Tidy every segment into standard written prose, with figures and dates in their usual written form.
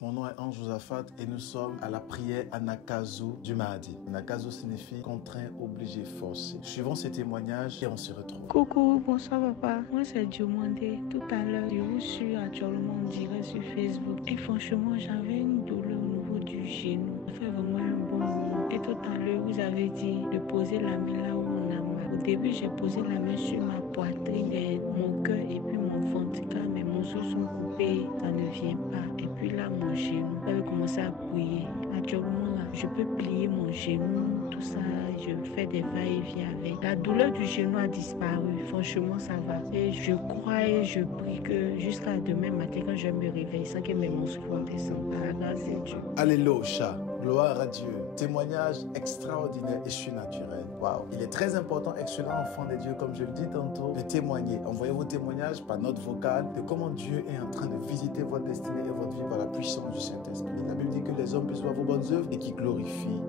Mon nom est Ange Josaphat et nous sommes à la prière Anakazu du Mahdi. Anakazu signifie contraint, obligé, forcé. Suivons ces témoignages et on se retrouve. Coucou, bonsoir papa. Moi c'est Diomandé. Tout à l'heure, je vous suis actuellement en direct sur Facebook. Et franchement, j'avais une douleur au niveau du genou. Ça fait vraiment un bon moment. Et tout à l'heure, vous avez dit de poser la main là où on a mal. Au début, j'ai posé la main sur ma poitrine, et mon cœur et puis mon ventre. Car mes muscles sont coupés, ça ne vient pas. Et puis là, mon genou avait commencé à bouillir. Actuellement, là, je peux plier mon genou, tout ça, je fais des va-et-vient avec. La douleur du genou a disparu, franchement, ça va. Et je crois et je prie que jusqu'à demain matin, quand je me réveille, sans que mes muscles vont descendre. Par la grâce de Dieu. Alléluia, gloire à Dieu. Témoignage extraordinaire et surnaturel. Waouh, il est très important, excellent enfant de Dieu, comme je le dis tantôt, de témoigner. Envoyez vos témoignages par note vocale de comment Dieu est en train de visiter votre destinée et votre vie par la puissance du Saint-Esprit. La Bible dit que les hommes puissent voir vos bonnes œuvres et qui glorifient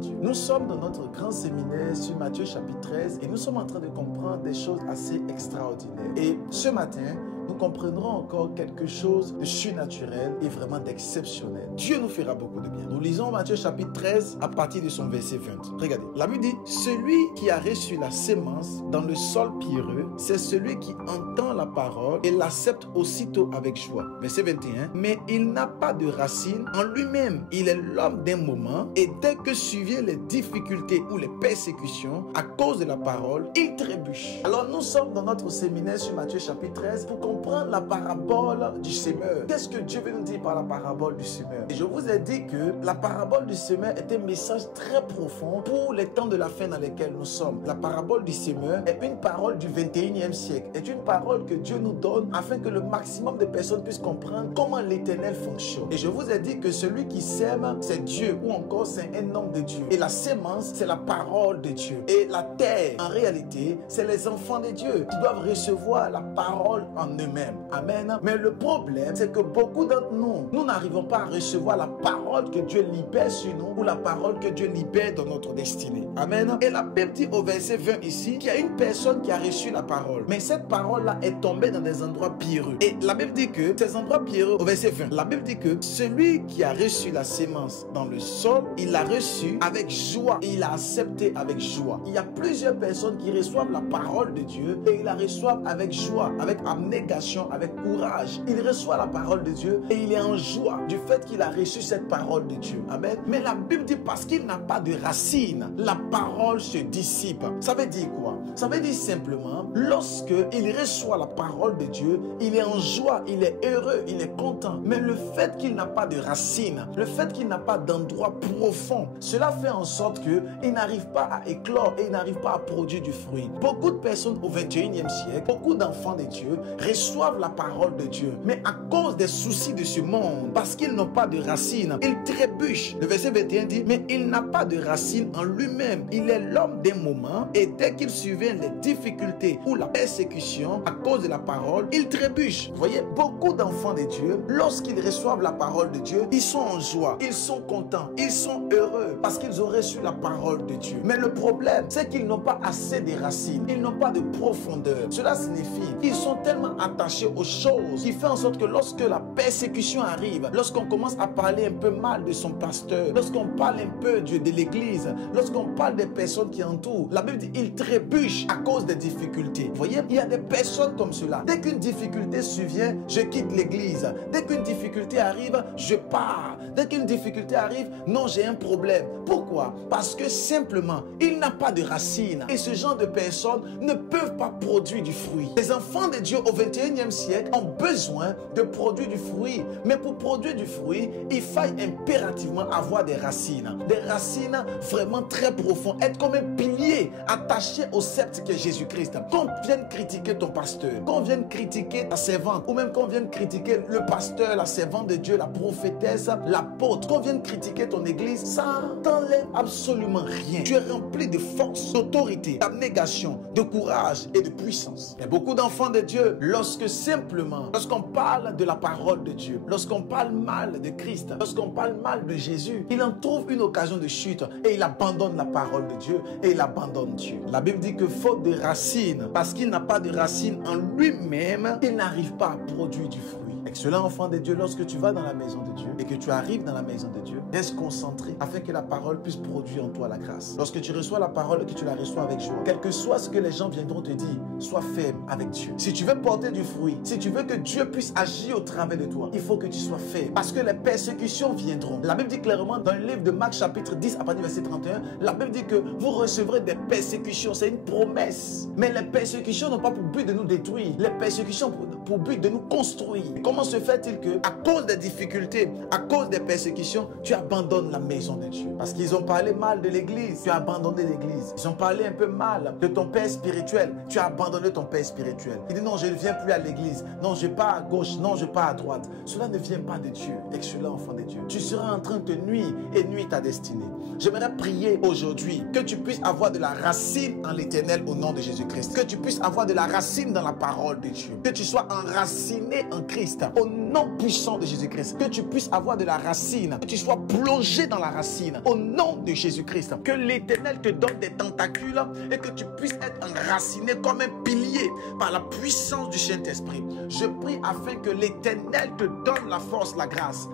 Dieu. Nous sommes dans notre grand séminaire sur Matthieu chapitre 13 et nous sommes en train de comprendre des choses assez extraordinaires. Et ce matin, nous comprendrons encore quelque chose de surnaturel et vraiment d'exceptionnel. Dieu nous fera beaucoup de bien. Nous lisons Matthieu chapitre 13 à partir de son verset 20. Regardez, la Bible dit, celui qui a reçu la sémence dans le sol pierreux, c'est celui qui entend la parole et l'accepte aussitôt avec joie. Verset 21, mais il n'a pas de racine en lui-même. Il est l'homme d'un moment et dès que surviennent les difficultés ou les persécutions à cause de la parole, il trébuche. Alors nous sommes dans notre séminaire sur Matthieu chapitre 13 pour comprendre la parabole du semeur. Qu'est-ce que Dieu veut nous dire par la parabole du semeur? Et je vous ai dit que la parabole du semeur est un message très profond pour les temps de la fin dans lesquels nous sommes. La parabole du semeur est une parole du 21e siècle, est une parole que Dieu nous donne afin que le maximum de personnes puissent comprendre comment l'Éternel fonctionne. Et je vous ai dit que celui qui sème, c'est Dieu, ou encore c'est un homme de Dieu. Et la sémence, c'est la parole de Dieu. Et la terre, en réalité, c'est les enfants de Dieu qui doivent recevoir la parole en eux-mêmes. Amen. Mais le problème, c'est que beaucoup d'entre nous, nous n'arrivons pas à recevoir la parole que Dieu libère sur nous ou la parole que Dieu libère dans notre destinée. Amen. Et la Bible dit au verset 20 ici qu'il y a une personne qui a reçu la parole. Mais cette parole-là est tombée dans des endroits pierreux. Et la Bible dit que ces endroits pierreux, au verset 20, la Bible dit que celui qui a reçu la sémence dans le sol, il l'a reçu avec joie et il l'a accepté avec joie. Il y a plusieurs personnes qui reçoivent la parole de Dieu et ils la reçoivent avec joie, avec abnégation, avec courage. Il reçoit la parole de Dieu et il est en joie du fait qu'il a reçu cette parole de Dieu. Amen. Mais la Bible dit parce qu'il n'a pas de racine, la parole se dissipe. Ça veut dire quoi? Ça veut dire simplement, lorsque il reçoit la parole de Dieu, il est en joie, il est heureux, il est content. Mais le fait qu'il n'a pas de racine, le fait qu'il n'a pas d'endroit profond, cela fait en sorte qu'il n'arrive pas à éclore et il n'arrive pas à produire du fruit. Beaucoup de personnes au 21e siècle, beaucoup d'enfants de Dieu reçoivent la parole de Dieu. Mais à cause des soucis de ce monde, parce qu'ils n'ont pas de racine, ils trébuchent. Le verset 21 dit, mais il n'a pas de racine en lui-même. Il est l'homme d'un moment et dès qu'il survient les difficultés ou la persécution à cause de la parole, il trébuche. Vous voyez, beaucoup d'enfants de Dieu, lorsqu'ils reçoivent la parole de Dieu, ils sont en joie, ils sont contents, ils sont heureux parce qu'ils ont reçu la parole de Dieu. Mais le problème, c'est qu'ils n'ont pas assez de racines, ils n'ont pas de profondeur. Cela signifie qu'ils sont tellement attachés aux choses qui fait en sorte que lorsque la persécution arrive, lorsqu'on commence à parler un peu mal de son pasteur, lorsqu'on parle un peu de l'église, lorsqu'on parle des personnes qui entourent, la Bible dit ils trébuchent à cause des difficultés. Vous voyez, il y a des personnes comme cela. Dès qu'une difficulté survient, je quitte l'église. Dès qu'une difficulté arrive, je pars. Dès qu'une difficulté arrive, non, j'ai un problème. Pourquoi? Parce que simplement, il n'a pas de racines. Et ce genre de personnes ne peuvent pas produire du fruit. Les enfants de Dieu au 21e siècle ont besoin de produire du fruit. Mais pour produire du fruit, il faille impérativement avoir des racines. Des racines vraiment très profondes. Être comme un pilier attaché au sceptre que Jésus-Christ. Quand on vient critiquer ton pasteur, quand on vient critiquer ta servante, ou même quand on vient critiquer le pasteur, la servante de Dieu, la prophétesse, l'apôtre, quand on vient critiquer ton église, ça t'enlève absolument rien. Tu es rempli de force, d'autorité, d'abnégation, de courage et de puissance. Il y a beaucoup d'enfants de Dieu, lorsqu'on parle de la parole de Dieu, lorsqu'on parle mal de Christ, lorsqu'on parle mal de Jésus, il en trouve une occasion de chute et il abandonne la parole de Dieu et il abandonne Dieu. La Bible dit que faute de racines, parce qu'il n'a pas de racines en lui-même, il n'arrive pas à produire du fruit. Excellent enfant de Dieu, lorsque tu vas dans la maison de Dieu et que tu arrives dans la maison de Dieu, reste concentré afin que la parole puisse produire en toi la grâce. Lorsque tu reçois la parole et que tu la reçois avec joie, quel que soit ce que les gens viendront te dire, sois ferme avec Dieu. Si tu veux porter du fruit, si tu veux que Dieu puisse agir au travers de toi, il faut que tu sois ferme parce que les persécutions viendront. La Bible dit clairement dans le livre de Marc chapitre 10 à partir du verset 31, la Bible dit que vous recevrez des persécutions. C'est une promesse. Mais les persécutions n'ont pas pour but de nous détruire. Les persécutions ont pour but de nous construire. Comment se fait-il que, à cause des difficultés, à cause des persécutions, tu abandonnes la maison de Dieu? Parce qu'ils ont parlé mal de l'église, tu as abandonné l'église. Ils ont parlé un peu mal de ton père spirituel, tu as abandonné ton père spirituel. Il dit non, je ne viens plus à l'église, non, je pars à gauche, non, je pars à droite. Cela ne vient pas de Dieu, excellent enfant de Dieu. Tu seras en train de te nuire et nuire ta destinée. J'aimerais prier aujourd'hui que tu puisses avoir de la racine en l'éternel au nom de Jésus-Christ. Que tu puisses avoir de la racine dans la parole de Dieu. Que tu sois enraciné en Christ au nom puissant de Jésus-Christ. Que tu puisses avoir de la racine. Que tu sois plongé dans la racine au nom de Jésus-Christ. Que l'éternel te donne des tentacules et que tu puisses être enraciné comme un pilier par la puissance du Saint-Esprit. Je prie afin que l'éternel te donne la force, la grâce.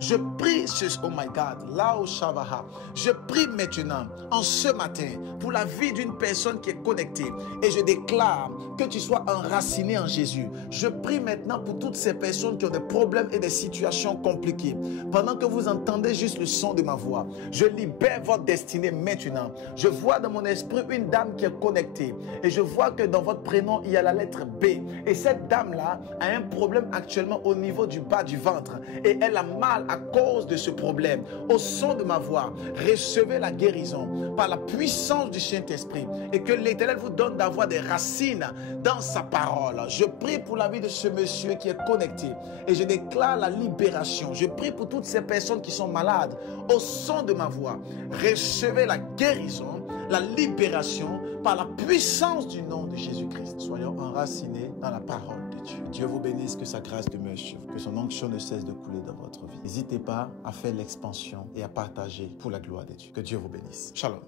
Je prie, oh my God, là au Shavaha, je prie maintenant, en ce matin, pour la vie d'une personne qui est connectée et je déclare que tu sois enraciné en Jésus. Je prie maintenant pour toutes ces personnes qui ont des problèmes et des situations compliquées. Pendant que vous entendez juste le son de ma voix, je libère votre destinée maintenant. Je vois dans mon esprit une dame qui est connectée et je vois que dans votre prénom, il y a la lettre B. Et cette dame-là a un problème actuellement au niveau du bas du ventre et elle a mal à cause de ce problème. Au son de ma voix, recevez la guérison par la puissance du Saint-Esprit et que l'Éternel vous donne d'avoir des racines dans sa parole. Je prie pour la vie de ce monsieur qui est connecté et je déclare la libération. Je prie pour toutes ces personnes qui sont malades. Au son de ma voix, recevez la guérison, la libération par la puissance du nom de Jésus-Christ. Soyons enracinés dans la parole de Dieu. Dieu vous bénisse, que sa grâce demeure sur vous, que son onction ne cesse de couler dans votre vie. N'hésitez pas à faire l'expansion et à partager pour la gloire de Dieu. Que Dieu vous bénisse. Shalom.